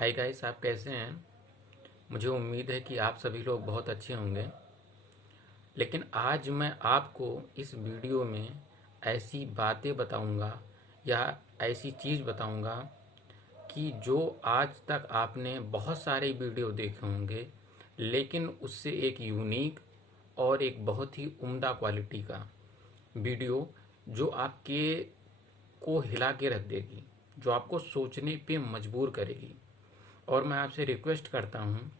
Hi guys, आप कैसे हैं। मुझे उम्मीद है कि आप सभी लोग बहुत अच्छे होंगे। लेकिन आज मैं आपको इस वीडियो में ऐसी बातें बताऊंगा या ऐसी चीज़ बताऊंगा कि जो आज तक आपने बहुत सारे वीडियो देखे होंगे, लेकिन उससे एक यूनिक और एक बहुत ही उम्दा क्वालिटी का वीडियो जो आपके को हिला के रख देगी, जो आपको सोचने पे मजबूर करेगी। और मैं आपसे रिक्वेस्ट करता हूँ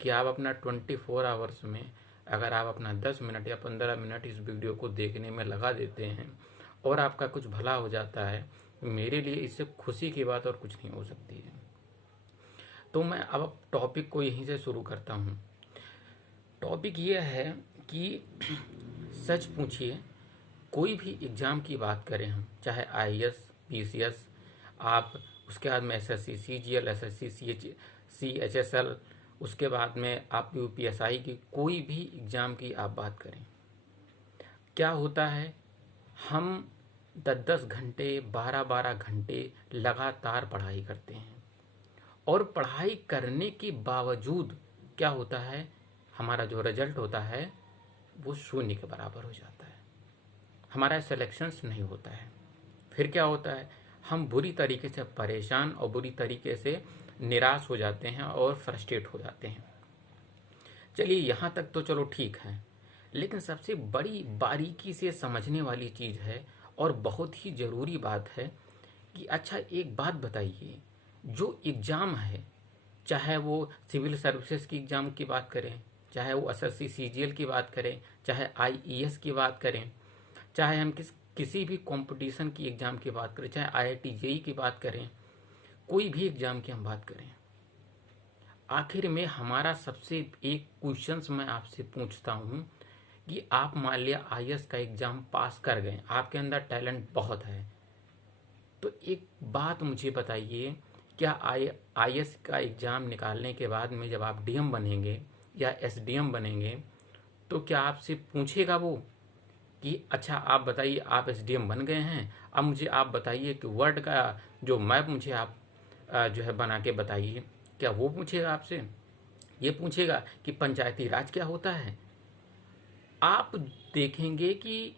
कि आप अपना 24 आवर्स में अगर आप अपना 10 मिनट या 15 मिनट इस वीडियो को देखने में लगा देते हैं और आपका कुछ भला हो जाता है, मेरे लिए इससे खुशी की बात और कुछ नहीं हो सकती है। तो मैं अब टॉपिक को यहीं से शुरू करता हूँ। टॉपिक ये है कि सच पूछिए, कोई भी एग्ज़ाम की बात करें हम, चाहे आईएएस, पीसीएस, आप उसके बाद में एसएससी सीजीएल, एसएससी सीएचएसएल, उसके बाद में आप यूपीएसआई की कोई भी एग्ज़ाम की आप बात करें, क्या होता है, हम 10-10 घंटे 12-12 घंटे लगातार पढ़ाई करते हैं और पढ़ाई करने के बावजूद क्या होता है, हमारा जो रिजल्ट होता है वो शून्य के बराबर हो जाता है। हमारा सिलेक्शंस नहीं होता है। फिर क्या होता है, हम बुरी तरीके से परेशान और बुरी तरीके से निराश हो जाते हैं और फ्रस्ट्रेट हो जाते हैं। चलिए यहाँ तक तो चलो ठीक है, लेकिन सबसे बड़ी बारीकी से समझने वाली चीज़ है और बहुत ही ज़रूरी बात है कि अच्छा एक बात बताइए, जो एग्ज़ाम है, चाहे वो सिविल सर्विसेज की एग्ज़ाम की बात करें, चाहे वो एसएससी सीजीएल की बात करें, चाहे आईईएस की बात करें, चाहे हम किसी भी कंपटीशन की एग्ज़ाम की बात करें, चाहे आईआईटी जेईई की बात करें, कोई भी एग्ज़ाम की हम बात करें, आखिर में हमारा सबसे एक क्वेश्चंस मैं आपसे पूछता हूँ कि आप मान लिया आईएएस का एग्ज़ाम पास कर गए, आपके अंदर टैलेंट बहुत है, तो एक बात मुझे बताइए, क्या आईएएस का एग्ज़ाम निकालने के बाद में जब आप डीएम बनेंगे या एसडीएम बनेंगे, तो क्या आपसे पूछेगा वो कि अच्छा आप बताइए, आप एसडीएम बन गए हैं, अब मुझे आप बताइए कि वर्ड का जो मैप मुझे आप जो है बना के बताइए, क्या वो पूछेगा आपसे? ये पूछेगा कि पंचायती राज क्या होता है? आप देखेंगे कि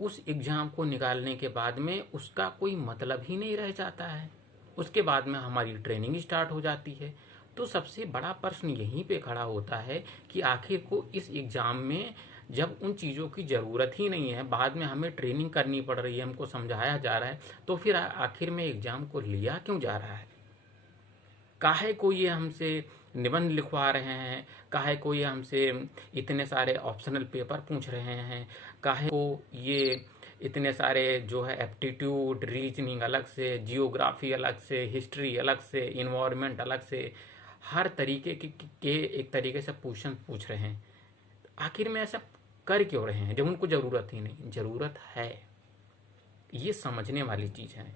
उस एग्ज़ाम को निकालने के बाद में उसका कोई मतलब ही नहीं रह जाता है। उसके बाद में हमारी ट्रेनिंग स्टार्ट हो जाती है। तो सबसे बड़ा प्रश्न यहीं पे खड़ा होता है कि आखिर को इस एग्ज़ाम में जब उन चीज़ों की ज़रूरत ही नहीं है, बाद में हमें ट्रेनिंग करनी पड़ रही है, हमको समझाया जा रहा है, तो फिर आखिर में एग्ज़ाम को लिया क्यों जा रहा है? काहे को ये हमसे निबंध लिखवा रहे हैं, काहे को ये हमसे इतने सारे ऑप्शनल पेपर पूछ रहे हैं, काहे को ये इतने सारे जो है एप्टीट्यूड रीजनिंग अलग से, जियोग्राफी अलग से, हिस्ट्री अलग से, इन्वायरमेंट अलग से, हर तरीके के एक तरीके से क्वेश्चन पूछ रहे हैं। आखिर में ऐसा कर क्यों रहे हैं जब उनको ज़रूरत ही नहीं? ज़रूरत है, ये समझने वाली चीज़ है।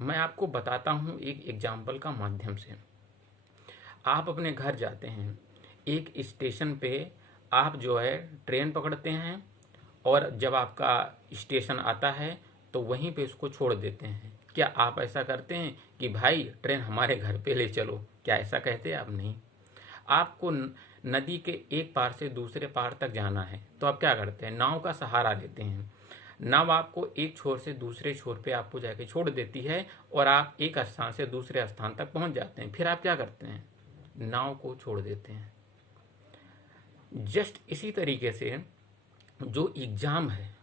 मैं आपको बताता हूँ एक एग्जाम्पल का माध्यम से। आप अपने घर जाते हैं, एक स्टेशन पे आप जो है ट्रेन पकड़ते हैं और जब आपका स्टेशन आता है तो वहीं पे उसको छोड़ देते हैं। क्या आप ऐसा करते हैं कि भाई ट्रेन हमारे घर पे ले चलो? क्या ऐसा कहते हैं आप? नहीं। आपको नदी के एक पार से दूसरे पार तक जाना है तो आप क्या करते हैं? नाव का सहारा लेते हैं। नाव आपको एक छोर से दूसरे छोर पे आपको जाके छोड़ देती है और आप एक स्थान से दूसरे स्थान तक पहुंच जाते हैं। फिर आप क्या करते हैं? नाव को छोड़ देते हैं। जस्ट इसी तरीके से जो एग्ज़ाम है,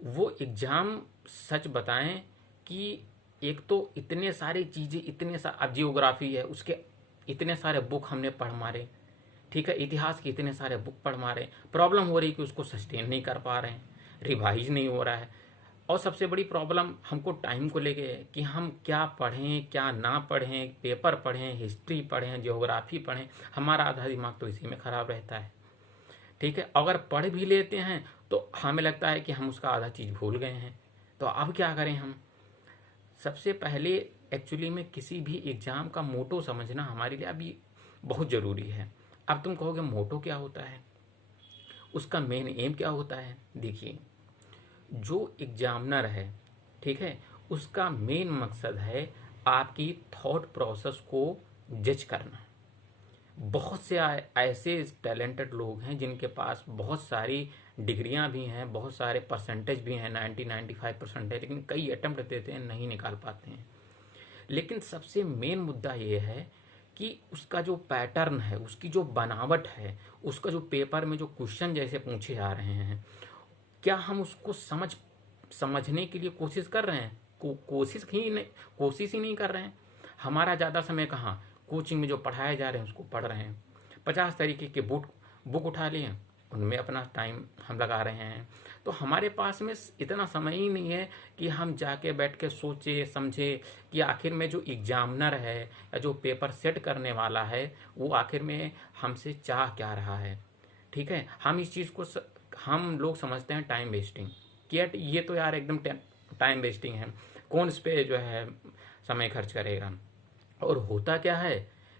वो एग्ज़ाम सच बताएं कि एक तो इतने सारी चीज़ें, अब जियोग्राफी है, उसके इतने सारे बुक हमने पढ़ मारे, ठीक है, इतिहास के इतने सारे बुक पढ़ मारे, प्रॉब्लम हो रही कि उसको सस्टेन नहीं कर पा रहे हैं, रिवाइज नहीं हो रहा है। और सबसे बड़ी प्रॉब्लम हमको टाइम को लेके है कि हम क्या पढ़ें क्या ना पढ़ें, पेपर पढ़ें, हिस्ट्री पढ़ें, जियोग्राफी पढ़ें, हमारा आधा दिमाग तो इसी में ख़राब रहता है। ठीक है, अगर पढ़ भी लेते हैं तो हमें लगता है कि हम उसका आधा चीज़ भूल गए हैं। तो अब क्या करें हम? सबसे पहले एक्चुअली में किसी भी एग्ज़ाम का मोटो समझना हमारे लिए अभी बहुत ज़रूरी है। अब तुम कहोगे मोटो क्या होता है, उसका मेन एम क्या होता है? देखिए, जो एग्जामिनर है, ठीक है, उसका मेन मकसद है आपकी थॉट प्रोसेस को जज करना। बहुत से ऐसे टैलेंटेड लोग हैं जिनके पास बहुत सारी डिग्रियां भी हैं, बहुत सारे परसेंटेज भी हैं, 90-95% है, लेकिन कई अटेम्प्ट देते हैं, नहीं निकाल पाते हैं। लेकिन सबसे मेन मुद्दा ये है कि उसका जो पैटर्न है, उसकी जो बनावट है, उसका जो पेपर में जो क्वेश्चन जैसे पूछे जा रहे हैं, क्या हम उसको समझने के लिए कोशिश कर रहे हैं? कोशिश ही नहीं कर रहे हैं। हमारा ज़्यादा समय कहाँ, कोचिंग में जो पढ़ाए जा रहे हैं उसको पढ़ रहे हैं, 50 तरीके के बुक उठा लिए, उनमें अपना टाइम हम लगा रहे हैं। तो हमारे पास में इतना समय ही नहीं है कि हम जाके बैठ के सोचे समझे कि आखिर में जो एग्जामिनर है या जो पेपर सेट करने वाला है वो आखिर में हमसे चाह क्या रहा है। ठीक है, हम इस चीज़ को हम लोग समझते हैं टाइम वेस्टिंग, कि यार ये तो यार एकदम टाइम वेस्टिंग है, कौन इस पे जो है समय खर्च करेगा। और होता क्या है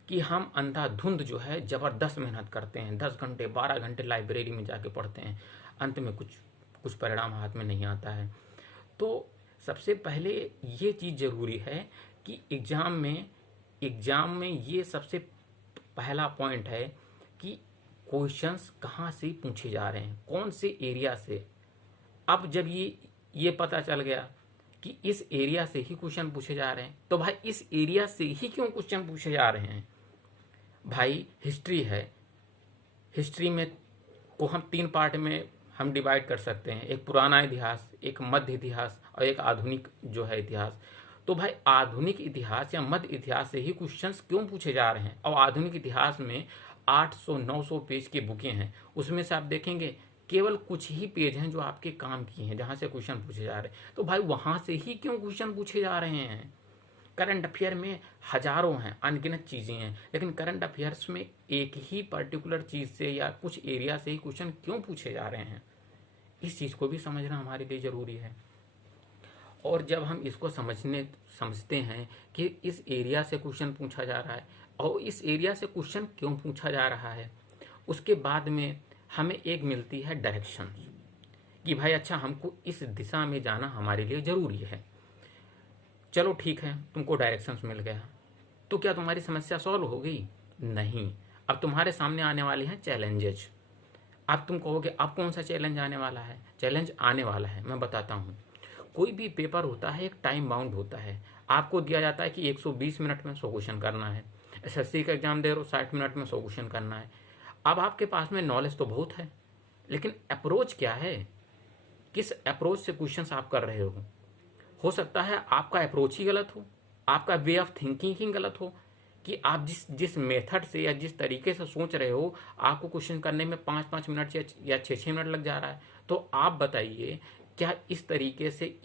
कि हम अंधाधुंध जो है ज़बरदस्त मेहनत करते हैं, 10 घंटे 12 घंटे लाइब्रेरी में जाके पढ़ते हैं, अंत में कुछ कुछ परिणाम हाथ में नहीं आता है। तो सबसे पहले ये चीज़ ज़रूरी है कि एग्ज़ाम में ये सबसे पहला पॉइंट है कि क्वेश्चंस कहाँ से पूछे जा रहे हैं, कौन से एरिया से। अब जब ये पता चल गया कि इस एरिया से ही क्वेश्चन पूछे जा रहे हैं, तो भाई इस एरिया से ही क्यों क्वेश्चन पूछे जा रहे हैं। भाई हिस्ट्री है, हिस्ट्री में को हम 3 पार्ट में हम डिवाइड कर सकते हैं, एक पुराना इतिहास, एक मध्य इतिहास और एक आधुनिक जो है इतिहास। तो भाई आधुनिक इतिहास या मध्य इतिहास से ही क्वेश्चंस क्यों पूछे जा रहे हैं। और आधुनिक इतिहास में 800-900 पेज की बुकें हैं, उसमें से आप देखेंगे केवल कुछ ही पेज हैं जो आपके काम की हैं, जहाँ से क्वेश्चन पूछे जा रहे हैं। तो भाई वहाँ से ही क्यों क्वेश्चन पूछे जा रहे हैं। करंट अफेयर में हजारों हैं, अनगिनत चीज़ें हैं, लेकिन करंट अफेयर्स में एक ही पर्टिकुलर चीज़ से या कुछ एरिया से ही क्वेश्चन क्यों पूछे जा रहे हैं, इस चीज़ को भी समझना हमारे लिए ज़रूरी है। और जब हम इसको समझते हैं कि इस एरिया से क्वेश्चन पूछा जा रहा है और इस एरिया से क्वेश्चन क्यों पूछा जा रहा है, उसके बाद में हमें एक मिलती है डायरेक्शन कि भाई अच्छा हमको इस दिशा में जाना हमारे लिए ज़रूरी है। चलो ठीक है, तुमको डायरेक्शंस मिल गया, तो क्या तुम्हारी समस्या सॉल्व हो गई? नहीं। अब तुम्हारे सामने आने वाले हैं चैलेंजेस। अब तुम कहोगे अब कौन सा चैलेंज आने वाला है। चैलेंज आने वाला है, मैं बताता हूँ। कोई भी पेपर होता है एक टाइम बाउंड होता है, आपको दिया जाता है कि 120 मिनट में 100 क्वेश्चन करना है। एसएससी का एग्जाम दे रहे हो, 60 मिनट में 100 क्वेश्चन करना है। अब आपके पास में नॉलेज तो बहुत है, लेकिन अप्रोच क्या है, किस अप्रोच से क्वेश्चंस आप कर रहे हो सकता है आपका अप्रोच ही गलत हो, आपका वे ऑफ थिंकिंग ही गलत हो, कि आप जिस जिस मेथड से या जिस तरीके से सोच रहे हो आपको क्वेश्चन करने में 5-5 मिनट या 6-6 मिनट लग जा रहा है। तो आप बताइए, क्या इस तरीके से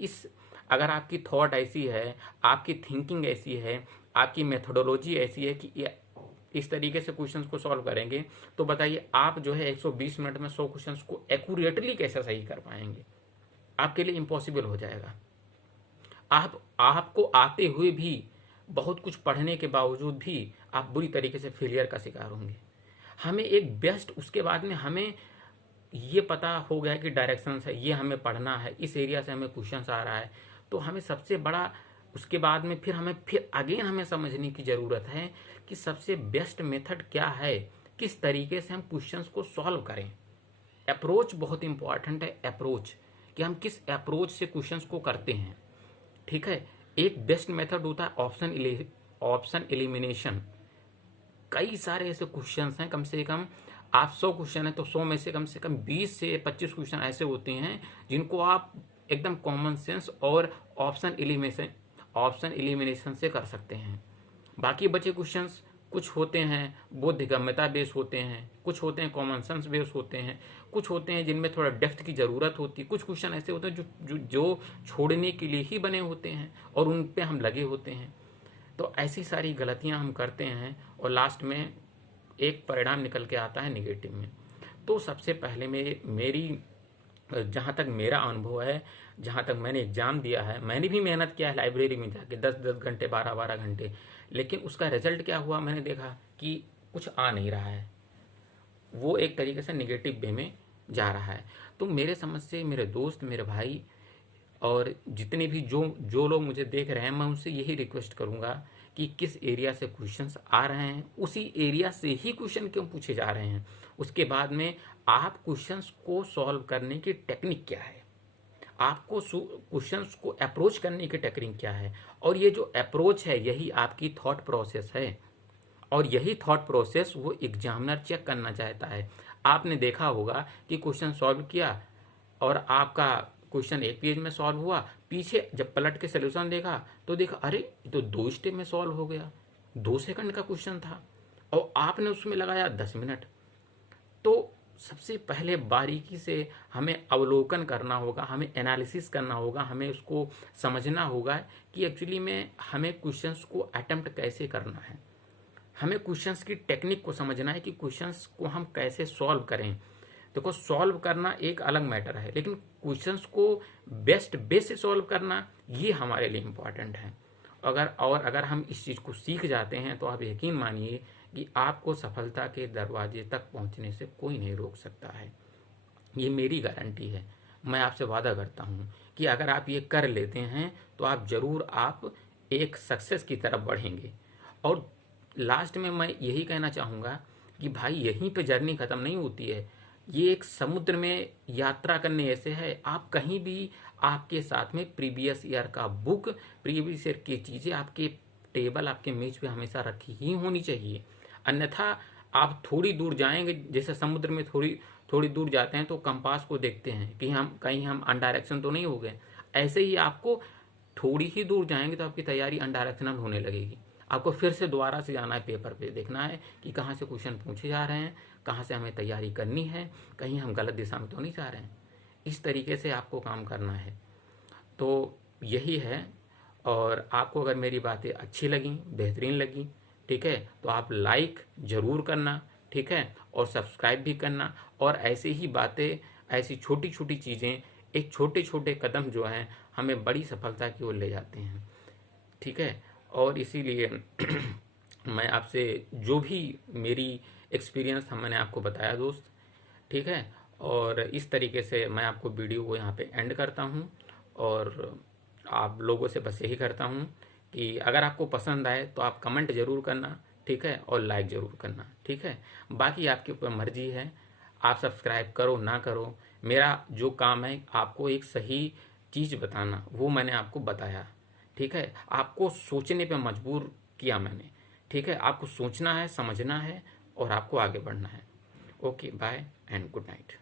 अगर आपकी थॉट ऐसी है, आपकी थिंकिंग ऐसी है, आपकी मेथोडोलॉजी ऐसी है कि इस तरीके से क्वेश्चंस को सॉल्व करेंगे, तो बताइए आप जो है 120 मिनट में 100 क्वेश्चंस को एक्यूरेटली कैसे सही कर पाएंगे। आपके लिए इम्पॉसिबल हो जाएगा। आपको आते हुए भी, बहुत कुछ पढ़ने के बावजूद भी आप बुरी तरीके से फेलियर का शिकार होंगे। हमें एक बेस्ट, उसके बाद में हमें ये पता हो गया कि डायरेक्शन है, ये हमें पढ़ना है, इस एरिया से हमें क्वेश्चन आ रहा है, तो हमें सबसे बड़ा, उसके बाद में फिर अगेन हमें समझने की ज़रूरत है कि सबसे बेस्ट मेथड क्या है, किस तरीके से हम क्वेश्चंस को सॉल्व करें। अप्रोच बहुत इंपॉर्टेंट है, अप्रोच कि हम किस अप्रोच से क्वेश्चंस को करते हैं। ठीक है, एक बेस्ट मेथड होता है ऑप्शन एलिमिनेशन। कई सारे ऐसे क्वेश्चंस हैं, कम से कम आप 100 क्वेश्चन है तो 100 में से कम 20 से 25 क्वेश्चन ऐसे होते हैं जिनको आप एकदम कॉमन सेंस और ऑप्शन एलिमिनेशन से कर सकते हैं। बाकी बचे क्वेश्चंस कुछ होते हैं बोधगम्यता बेस होते हैं, कुछ होते हैं कॉमन सेंस बेस होते हैं, कुछ होते हैं जिनमें थोड़ा डेप्थ की ज़रूरत होती है, कुछ क्वेश्चन ऐसे होते हैं जो छोड़ने के लिए ही बने होते हैं और उन पे हम लगे होते हैं। तो ऐसी सारी गलतियां हम करते हैं और लास्ट में एक परिणाम निकल के आता है नेगेटिव में। तो सबसे पहले मेरी जहाँ तक मेरा अनुभव है, जहाँ तक मैंने एग्ज़ाम दिया है, मैंने भी मेहनत किया है लाइब्रेरी में जाके 10-10 घंटे 12-12 घंटे, लेकिन उसका रिजल्ट क्या हुआ, मैंने देखा कि कुछ आ नहीं रहा है, वो एक तरीके से निगेटिव वे में जा रहा है। तो मेरे समझ से मेरे दोस्त, मेरे भाई और जितने भी जो लोग मुझे देख रहे हैं, मैं उनसे यही रिक्वेस्ट करूँगा कि किस एरिया से क्वेश्चंस आ रहे हैं, उसी एरिया से ही क्वेश्चन क्यों पूछे जा रहे हैं। उसके बाद में आप क्वेश्चंस को सॉल्व करने की टेक्निक क्या है, आपको क्वेश्चंस को अप्रोच करने की टेक्निक क्या है, और ये जो अप्रोच है यही आपकी थॉट प्रोसेस है, और यही थॉट प्रोसेस वो एग्जामिनर चेक करना चाहता है। आपने देखा होगा कि क्वेश्चन सॉल्व किया और आपका क्वेश्चन एक पेज में सॉल्व हुआ, पीछे जब पलट के सोल्यूशन देखा तो देखा अरे ये तो 2 स्टेप में सॉल्व हो गया, 2 सेकंड का क्वेश्चन था और आपने उसमें लगाया 10 मिनट। तो सबसे पहले बारीकी से हमें अवलोकन करना होगा, हमें एनालिसिस करना होगा, हमें उसको समझना होगा कि एक्चुअली में हमें क्वेश्चंस को अटेम्प्ट कैसे करना है, हमें क्वेश्चंस की टेक्निक को समझना है कि क्वेश्चंस को हम कैसे सॉल्व करें। देखो सॉल्व करना एक अलग मैटर है, लेकिन क्वेश्चंस को बेस्ट वे से सॉल्व करना ये हमारे लिए इम्पॉर्टेंट है। अगर हम इस चीज़ को सीख जाते हैं तो आप यकीन मानिए कि आपको सफलता के दरवाजे तक पहुंचने से कोई नहीं रोक सकता है। ये मेरी गारंटी है। मैं आपसे वादा करता हूँ कि अगर आप ये कर लेते हैं तो आप ज़रूर आप एक सक्सेस की तरफ बढ़ेंगे। और लास्ट में मैं यही कहना चाहूँगा कि भाई यहीं पे जर्नी ख़त्म नहीं होती है, ये एक समुद्र में यात्रा करने ऐसे है। आप कहीं भी आपके साथ में प्रीवियस ईयर का बुक, प्रीवियस ईयर की चीज़ें आपके टेबल, आपके मेज पे हमेशा रखी ही होनी चाहिए। अन्यथा आप थोड़ी दूर जाएंगे, जैसे समुद्र में थोड़ी थोड़ी दूर जाते हैं तो कंपास को देखते हैं कि हम कहीं हम अनडायरेक्शन तो नहीं हो गए। ऐसे ही आपको थोड़ी ही दूर जाएंगे तो आपकी तैयारी अनडायरेक्शनल होने लगेगी। आपको फिर से दोबारा से जाना है, पेपर पे देखना है कि कहाँ से क्वेश्चन पूछे जा रहे हैं, कहाँ से हमें तैयारी करनी है, कहीं हम गलत दिशा में तो नहीं जा रहे हैं। इस तरीके से आपको काम करना है। तो यही है। और आपको अगर मेरी बातें अच्छी लगी, बेहतरीन लगी, ठीक है, तो आप लाइक ज़रूर करना, ठीक है, और सब्सक्राइब भी करना। और ऐसे ही बातें, ऐसी छोटी छोटी चीज़ें, एक छोटे छोटे कदम जो हैं हमें बड़ी सफलता की ओर ले जाते हैं, ठीक है। और इसीलिए मैं आपसे जो भी मेरी एक्सपीरियंस था मैंने आपको बताया दोस्त, ठीक है। और इस तरीके से मैं आपको वीडियो को यहाँ पे एंड करता हूँ। और आप लोगों से बस यही करता हूँ कि अगर आपको पसंद आए तो आप कमेंट ज़रूर करना, ठीक है, और लाइक ज़रूर करना, ठीक है। बाकी आपके ऊपर मर्जी है, आप सब्सक्राइब करो ना करो। मेरा जो काम है आपको एक सही चीज़ बताना, वो मैंने आपको बताया, ठीक है। आपको सोचने पे मजबूर किया मैंने, ठीक है। आपको सोचना है, समझना है और आपको आगे बढ़ना है। Okay, bye and good night.